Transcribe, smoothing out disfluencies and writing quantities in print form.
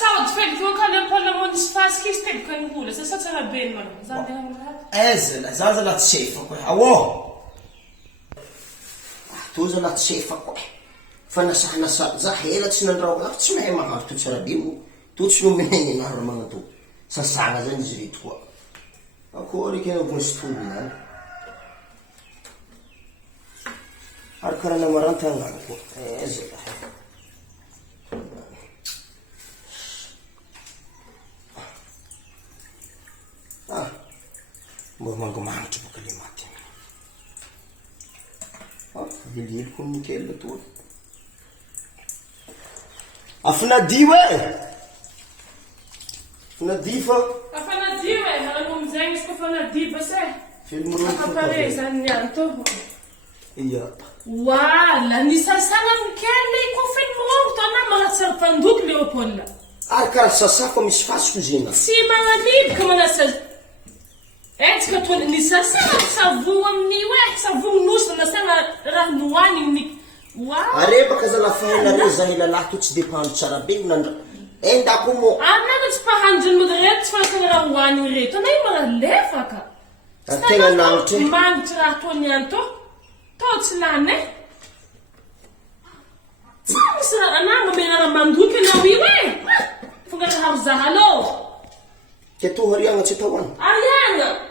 sahody feloko ka le mpola nisy fasika izy tebika ny vola sa tsara be malo zany dia amina ezala za zala tsy efako awô to zala tsy efako fa nasa za hela tsy nandrao la tsy mahay mahandro to tsara be to tsy nomenay anaro magnato sasagna zany izy reto koa akory ke vostono zany ary karaha namarantagnano koa ezala mba mangomagnitry boka le maty lililiko nikel toa afinadio fanadio fa afanadio manano amizay izy koa fanadio basa filmrofapare zany niany to iya wala ni sasana mikele ko filmro to na magnatsara pandoky Leopold ary karaha sasafa misy fasiko zena si magnanidy ka manasa etsika to ni sasana savon amin'ny savon nosy nasana raha nohaniny arebaka zala fahenare za helalahy to tsy dépendre tsara be nandra endako mo amina tsy pahandrony reto tsy fasana raha hohaniny reto na magna lefaka tegna nangitry mangitry raha tony any to tsy lany tsy misy raha mamena raha mandoky anao io fonga raha zaha alô ke to hariagna tsy atahoana ariagna